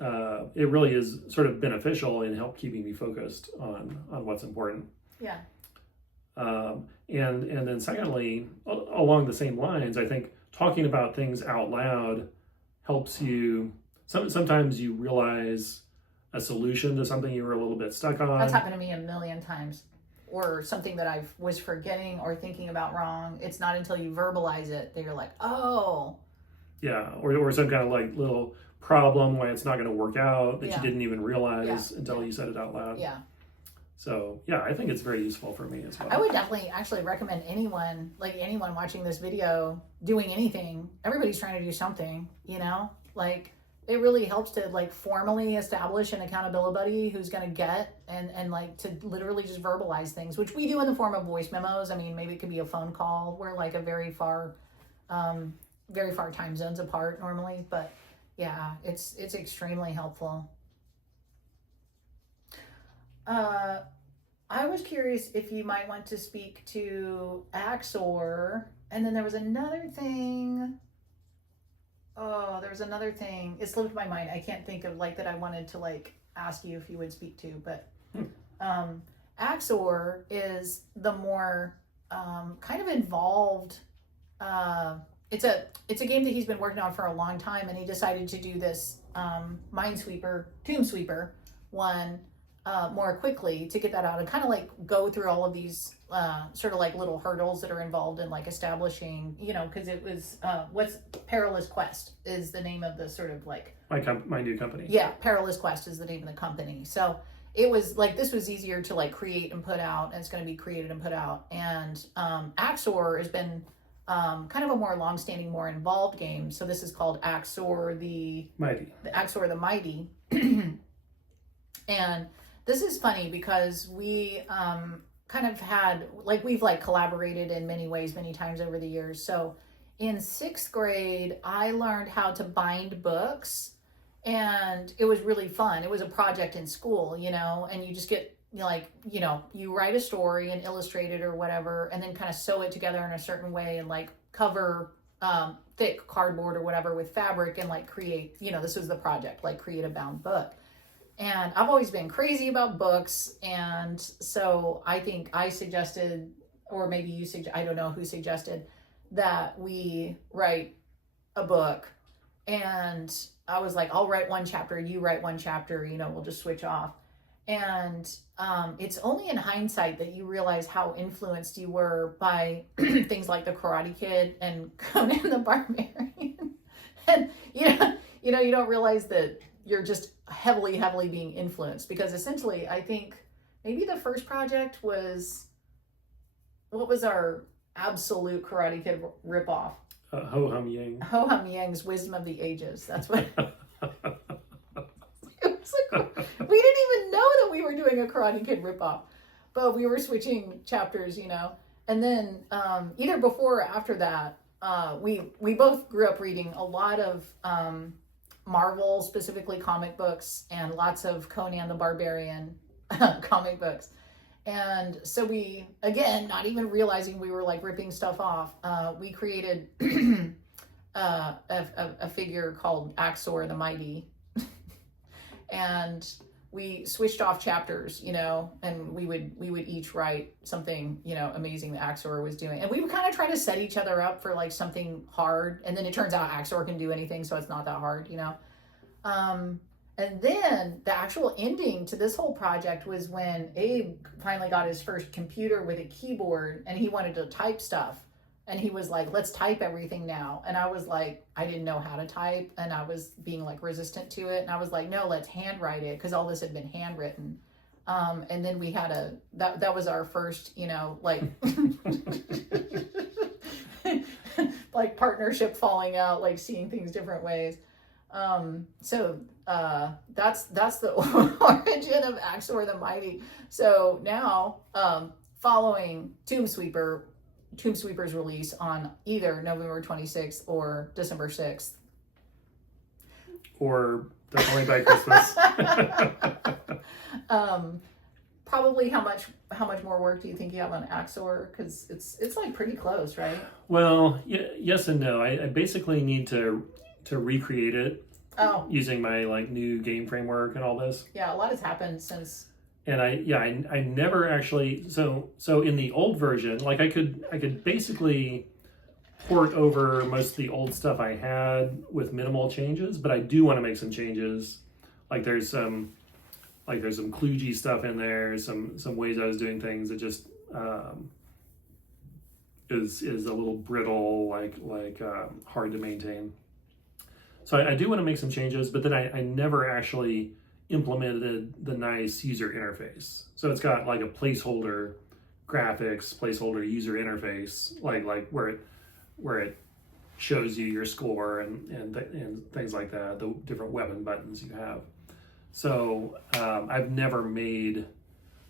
It really is sort of beneficial in help keeping me focused on what's important. Yeah. And then secondly, along the same lines, I think talking about things out loud helps you. Sometimes you realize a solution to something you were a little bit stuck on. That's happened to me a million times. Or something that I was forgetting or thinking about wrong. It's not until you verbalize it that you're like, oh, Yeah, or some kind of like little problem why it's not going to work out that Yeah. you didn't even realize Yeah. until you said it out loud. Yeah. So yeah, I think it's very useful for me as well. I would definitely actually recommend anyone watching this video doing anything. Everybody's trying to do something, you know? Like it really helps to like formally establish an accountability buddy who's going to get and like to literally just verbalize things, which we do in the form of voice memos. I mean, maybe it could be a phone call. We're like a very far time zones apart normally, but yeah, it's extremely helpful. I was curious if you might want to speak to Axor, and then there was another thing. Oh, there was another thing. It slipped my mind. I can't think of like that I wanted to like ask you if you would speak to, but Axor is the more kind of involved. It's a game that he's been working on for a long time, and he decided to do this Tomb Sweeper one more quickly to get that out and kind of like go through all of these sort of like little hurdles that are involved in like establishing, you know, because it was what's Perilous Quest is the name of the sort of like my new company. Yeah, Perilous Quest is the name of the company. So it was like this was easier to like create and put out, and it's going to be created and put out. And Axor has been kind of a more long-standing, more involved game. So this is called Axor the Mighty. Axor the Mighty. And this is funny because we kind of had like we've like collaborated in many ways many times over the years. So in 6th grade I learned how to bind books, and it was really fun. It was a project in school, you know, and you just get like, you know, you write a story and illustrate it or whatever, and then kind of sew it together in a certain way and like cover thick cardboard or whatever with fabric and like create, you know, this was the project, like create a bound book. And I've always been crazy about books, and so I think I suggested, or maybe you I don't know who suggested, that we write a book. And I was like, I'll write one chapter, you write one chapter, you know, we'll just switch off. And it's only in hindsight that you realize how influenced you were by things like The Karate Kid and Conan the Barbarian. And you don't realize that you're just heavily being influenced, because essentially I think maybe the first project was, what was our absolute Karate Kid ripoff? Ho Hum Yang. Ho Hum Yang's Wisdom of the Ages. That's what it was like. We didn't even know that we were doing a Karate Kid ripoff, but we were switching chapters, you know. And then either before or after that, we both grew up reading a lot of Marvel, specifically comic books, and lots of Conan the Barbarian comic books. And so we, again, not even realizing we were like ripping stuff off, we created a figure called Axor the Mighty. And we switched off chapters, you know, and we would each write something, you know, amazing that Axor was doing. And we would kind of try to set each other up for like something hard. And then it turns out Axor can do anything, so it's not that hard, you know. And then the actual ending to this whole project was when Abe finally got his first computer with a keyboard, and he wanted to type stuff. And he was like, let's type everything now. And I was like, I didn't know how to type, and I was being like resistant to it. And I was like, no, let's handwrite it, because all this had been handwritten. And then we had that was our first, you know, like like partnership falling out, like seeing things different ways. So that's the origin of Axor the Mighty. So now, following Tomb Sweeper's release on either November 26th or December 6th. Or definitely by Christmas. Probably how much more work do you think you have on Axor? Because it's like pretty close, right? Well, yes and no. I basically need to recreate it. Oh. Using my like new game framework and all this. Yeah, a lot has happened since. And I never actually, so in the old version, like I could basically port over most of the old stuff I had with minimal changes, but I do want to make some changes. Like there's some kludgy stuff in there, some ways I was doing things that just is a little brittle, like hard to maintain. So I do want to make some changes, but then I never actually implemented the nice user interface. So it's got like a placeholder graphics, placeholder user interface, like where it shows you your score and things like that, the different weapon buttons you have. So I've never made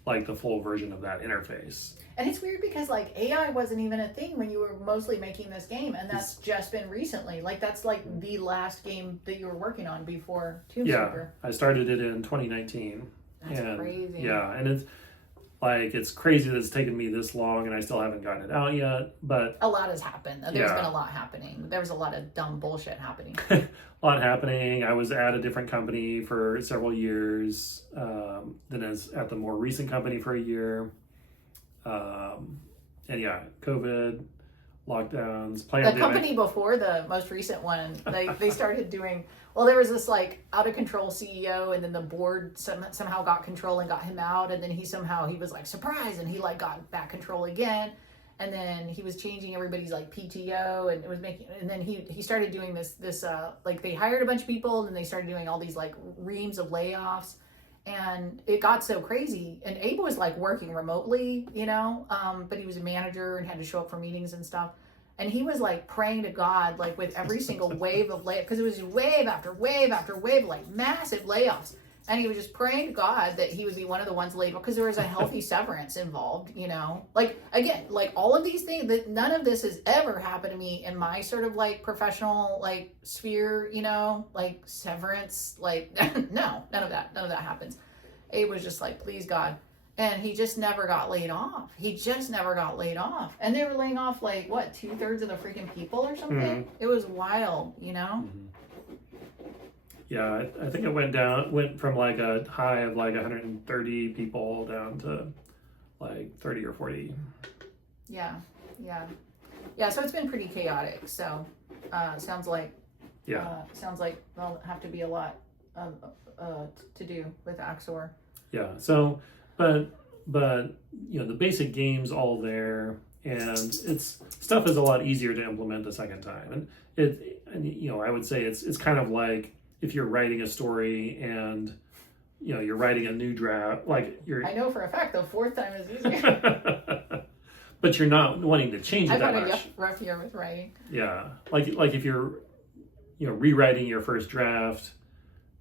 like the full version of that interface. And it's weird because like AI wasn't even a thing when you were mostly making this game, and that's just been recently. Like that's like the last game that you were working on before Tomb Sweeper. I started it in 2019. That's crazy. Yeah, and it's crazy that it's taken me this long and I still haven't gotten it out yet. But a lot has happened. There's been a lot happening. There was a lot of dumb bullshit happening. a lot happening. I was at a different company for several years. Then I was at the more recent company for a year. And yeah, COVID, lockdowns, pandemic. The company before the most recent one, they started doing, well, there was this like out of control CEO, and then the board somehow got control and got him out, and then he was like surprised, and he like got back control again, and then he was changing everybody's like PTO, and it was making, and then he started doing this like they hired a bunch of people, and they started doing all these like reams of layoffs. And it got so crazy, and Abe was like working remotely, but he was a manager and had to show up for meetings and stuff. And he was like praying to God, like with every single wave of layoffs, because it was wave after wave after wave, like massive layoffs. And he was just praying to God that he would be one of the ones laid off, because there was a healthy severance involved, Like, again, like all of these things, that none of this has ever happened to me in my sort of like professional like sphere, like severance, like no, none of that happens. Abe was just like, please God. And he just never got laid off. And they were laying off like, what, 2/3 of the freaking people or something? Mm-hmm. It was wild, Mm-hmm. Yeah, I think it went from like a high of like 130 people down to like 30 or 40. Yeah. So it's been pretty chaotic. So sounds like there'll have to be a lot to do with Axor. Yeah. So, but the basic game's all there, and it's stuff is a lot easier to implement the second time. And I would say it's kind of like if you're writing a story and you're writing a new draft, like I know for a fact the fourth time is easier. But you're not wanting to change it that much. I've had a rough year with writing. Yeah, like if you're rewriting your first draft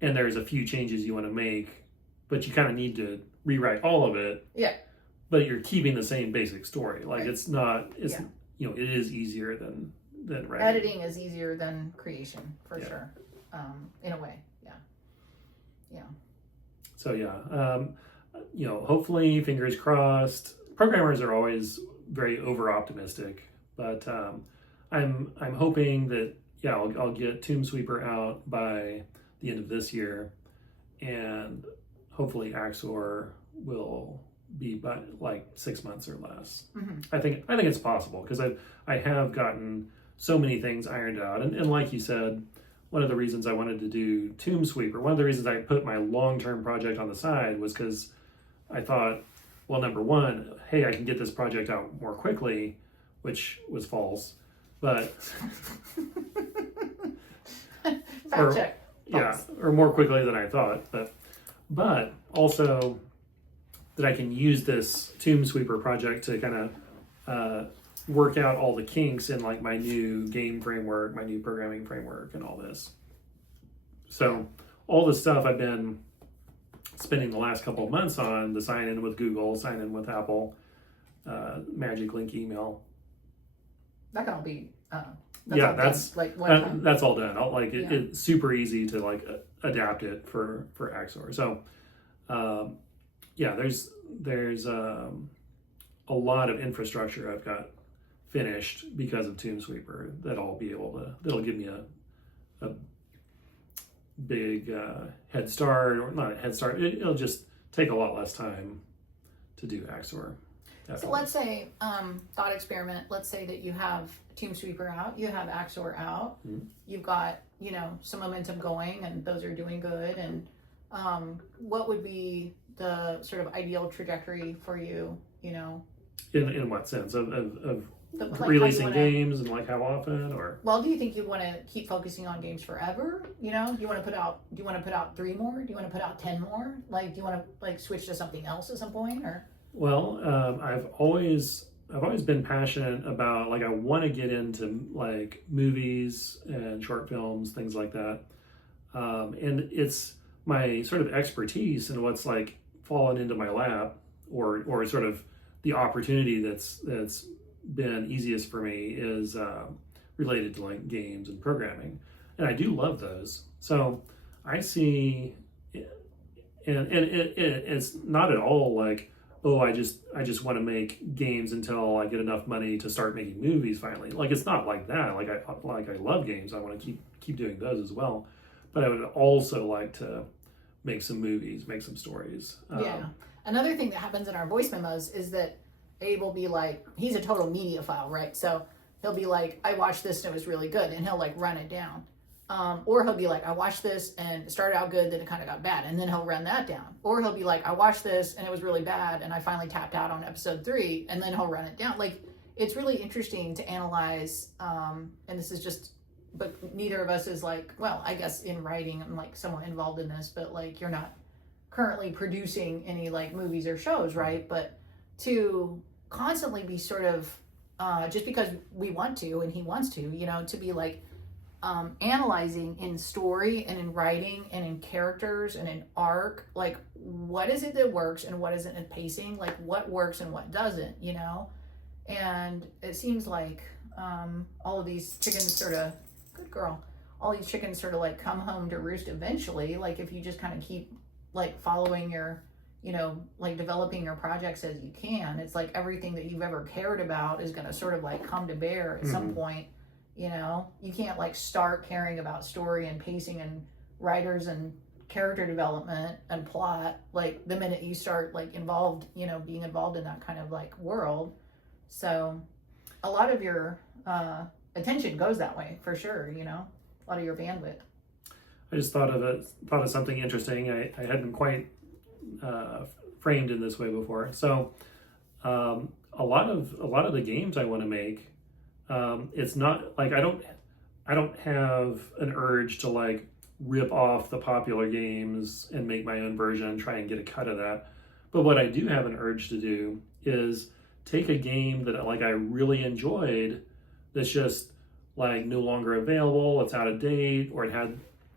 and there's a few changes you want to make, but you kind of need to rewrite all of it. Yeah. But you're keeping the same basic story. Like right. It is easier than writing. Editing is easier than creation for sure. In a way, yeah. So hopefully, fingers crossed. Programmers are always very over optimistic, but I'm hoping that I'll get Tomb Sweeper out by the end of this year, and hopefully Axor will be by like 6 months or less. Mm-hmm. I think it's possible because I have gotten so many things ironed out, and like you said. One of the reasons I wanted to do Tomb Sweeper, one of the reasons I put my long-term project on the side was because I thought, well, number one, hey, I can get this project out more quickly, which was false, but check. Yeah, or more quickly than I thought, but also that I can use this Tomb Sweeper project to kind of work out all the kinks in like my new game framework, my new programming framework, and all this. So all the stuff I've been spending the last couple of months on, the sign in with Google, sign in with Apple, Magic Link email. That can all be. That's like one time. That's all done. It's super easy to like adapt it for Axor. So there's a lot of infrastructure I've got finished because of Tomb Sweeper that'll give me a big head start, or not a head start. It'll just take a lot less time to do Axor. So let's say, thought experiment, let's say that you have Tomb Sweeper out, you have Axor out, mm-hmm. You've got, some momentum going, and those are doing good, and what would be the sort of ideal trajectory for you, In what sense? Of Like, how releasing you wanna, games and like how often, or well, do you think you want to keep focusing on games forever? You know, do you want to put out? Do you want to put out 3 more? Do you want to put out 10 more? Like, do you want to like switch to something else at some point, or? well, I've always been passionate about like I want to get into like movies and short films, things like that, and it's my sort of expertise and what's like fallen into my lap, or sort of the opportunity that's been easiest for me is related to like games and programming, and I do love those. So I see, it's not at all like, oh, I just want to make games until I get enough money to start making movies finally. Like it's not like that. I love games. I want to keep doing those as well, but I would also like to make some movies, make some stories. Yeah. Another thing that happens in our voice memos is that Abe will be like, he's a total media file, right? So he'll be like, I watched this and it was really good, and he'll like run it down. Or he'll be like, I watched this and it started out good, then it kind of got bad, and then he'll run that down. Or he'll be like, I watched this and it was really bad, and I finally tapped out on episode 3, and then he'll run it down. Like, it's really interesting to analyze, and this is just, but neither of us is like, well, I guess in writing, I'm like somewhat involved in this, but like, you're not currently producing any like movies or shows, right? But to constantly be sort of, just because we want to and he wants to, you know, to be like, analyzing in story and in writing and in characters and in arc, like what is it that works and what isn't in pacing, like what works and what doesn't, you know? And it seems like all of these chickens sort of, good girl, all these chickens sort of like come home to roost eventually, like if you just kind of keep like following your, you know, like developing your projects as you can. It's like everything that you've ever cared about is going to sort of like come to bear at some point. You know, you can't like start caring about story and pacing and writers and character development and plot like the minute you start like involved, you know, being involved in that kind of like world. So a lot of your attention goes that way for sure, you know, a lot of your bandwidth. I just thought of something interesting. I hadn't quite framed in this way before. So a lot of the games I want to make, it's not like I don't have an urge to like rip off the popular games and make my own version, try and get a cut of that. But what I do have an urge to do is take a game that like I really enjoyed, that's just like no longer available, it's out of date, or it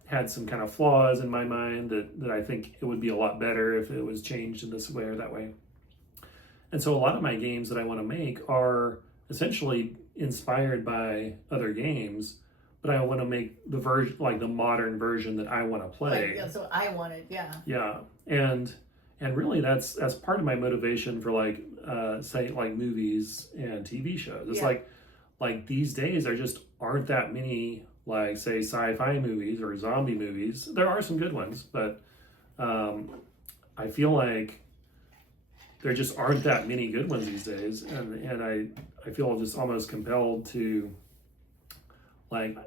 had some kind of flaws in my mind that I think it would be a lot better if it was changed in this way or that way. And so a lot of my games that I want to make are essentially inspired by other games, but I want to make the version, like the modern version that I want to play. Like, that's what I wanted, yeah. Yeah, and really that's part of my motivation for like say like movies and TV shows. It's like these days there just aren't that many like say sci-fi movies or zombie movies. There are some good ones, but I feel like there just aren't that many good ones these days, and I feel just almost compelled to like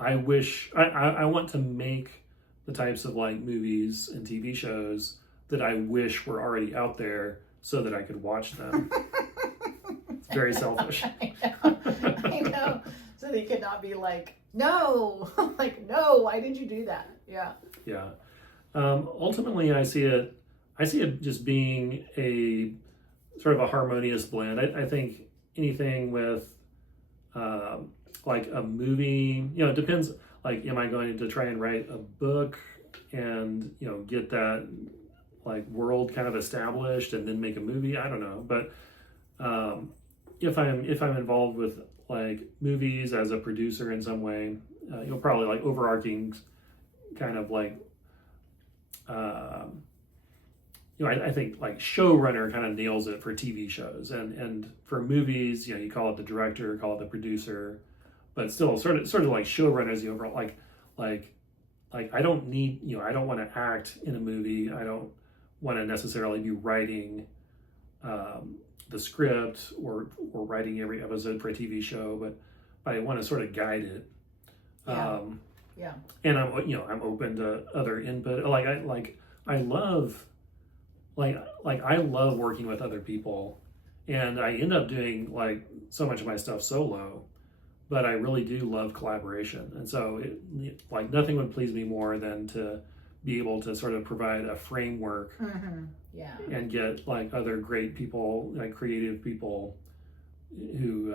I wish I want to make the types of like movies and TV shows that I wish were already out there so that I could watch them. It's very selfish. I know. So they could not be like, no, like, no, why did you do that? Yeah. Yeah. Ultimately, I see it just being a sort of a harmonious blend. I think anything with like a movie, you know, it depends. Like, am I going to try and write a book and, you know, get that like world kind of established and then make a movie? I don't know. But if I'm involved with like movies as a producer in some way, you know, probably like overarching kind of like, you know, I think like showrunner kind of nails it for TV shows, and for movies, you know, you call it the director, call it the producer, but still sort of like showrunners, the overall like I don't need, you know, I don't want to act in a movie. I don't want to necessarily be writing the script or writing every episode for a TV show, but I want to sort of guide it. Yeah. Yeah. And I'm open to other input. I love working with other people And I end up doing like so much of my stuff solo, but I really do love collaboration. And so like nothing would please me more than to be able to sort of provide a framework Yeah. and get like other great people, like creative people who,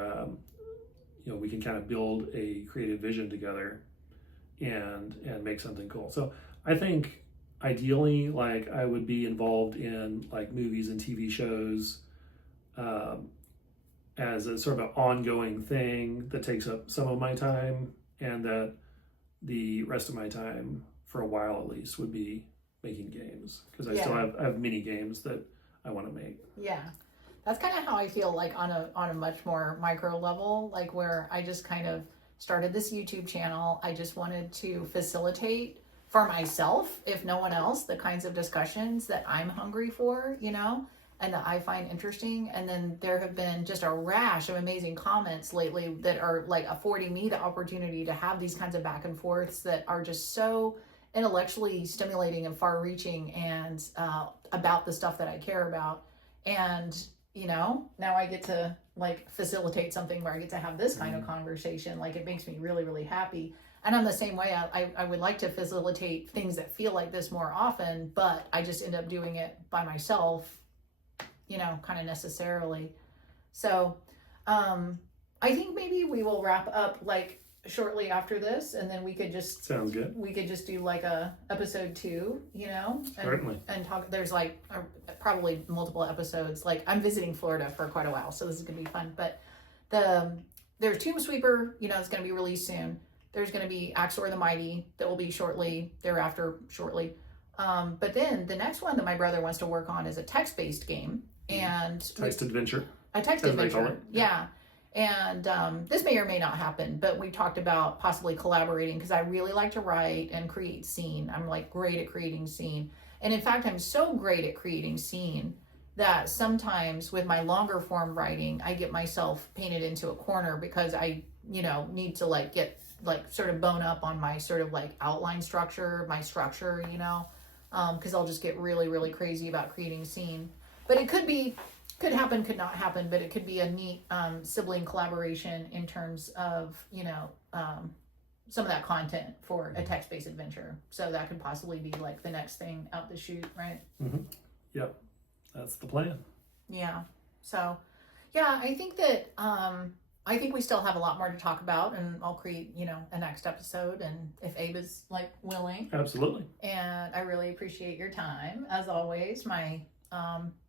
we can kind of build a creative vision together and make something cool. So I think ideally, like I would be involved in like movies and TV shows as a sort of an ongoing thing that takes up some of my time, and that the rest of my time, for a while at least, would be making games, because I still have mini games that I want to make. Yeah. That's kind of how I feel, like on a much more micro level, like where I just kind of started this YouTube channel. I just wanted to facilitate for myself, if no one else, the kinds of discussions that I'm hungry for, and that I find interesting. And then there have been just a rash of amazing comments lately that are like affording me the opportunity to have these kinds of back and forths that are just so intellectually stimulating and far reaching, and about the stuff that I care about. And now I get to like facilitate something where I get to have this kind of conversation. Like, it makes me really, really happy. And I'm the same way. I would like to facilitate things that feel like this more often, but I just end up doing it by myself, kind of necessarily. So I think maybe we will wrap up like shortly after this, and then we could just Sounds good. we could just do like a episode 2, Certainly. and talk. There's like probably multiple episodes. Like, I'm visiting Florida for quite a while, so this is gonna be fun. But there's Tomb Sweeper, it's gonna be released soon. There's gonna be Axor the Mighty that will be shortly. But then the next one that my brother wants to work on is a text-based game, and Text adventure. a text as they call adventure. it. Yeah. And this may or may not happen, but we talked about possibly collaborating, because I really like to write and create scene. I'm like great at creating scene. And in fact, I'm so great at creating scene that sometimes with my longer form writing, I get myself painted into a corner, because I, need to like get like sort of bone up on my sort of like outline structure, my structure, because I'll just get really, really crazy about creating scene. But it could happen, could not happen, but it could be a neat sibling collaboration in terms of, some of that content for a text-based adventure. So that could possibly be like the next thing out the chute, right? Yep, that's the plan. Yeah. So, I think that I think we still have a lot more to talk about, and I'll create, a next episode, and if Abe is like willing. Absolutely. And I really appreciate your time, as always. My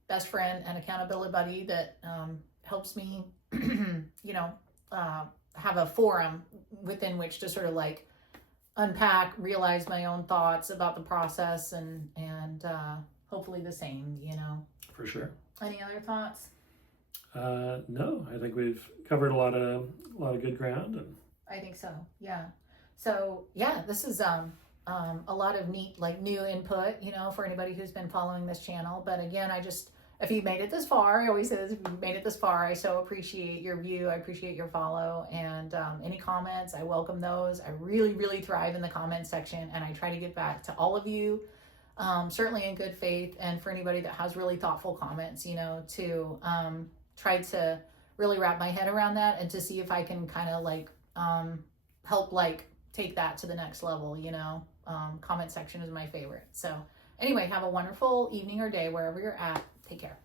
best friend and accountability buddy that helps me, have a forum within which to sort of like unpack, realize my own thoughts about the process, and hopefully the same, For sure. Any other thoughts? No, I think we've covered a lot of good ground, and I think so. Yeah. So this is a lot of neat, like, new input, for anybody who's been following this channel. But again, if you made it this far, I always say this, if you made it this far, I so appreciate your view. I appreciate your follow, and any comments, I welcome those. I really, really thrive in the comment section, and I try to get back to all of you, certainly in good faith. And for anybody that has really thoughtful comments, to try to really wrap my head around that, and to see if I can kind of like help like take that to the next level. Comment section is my favorite. So anyway, have a wonderful evening or day wherever you're at. Take care.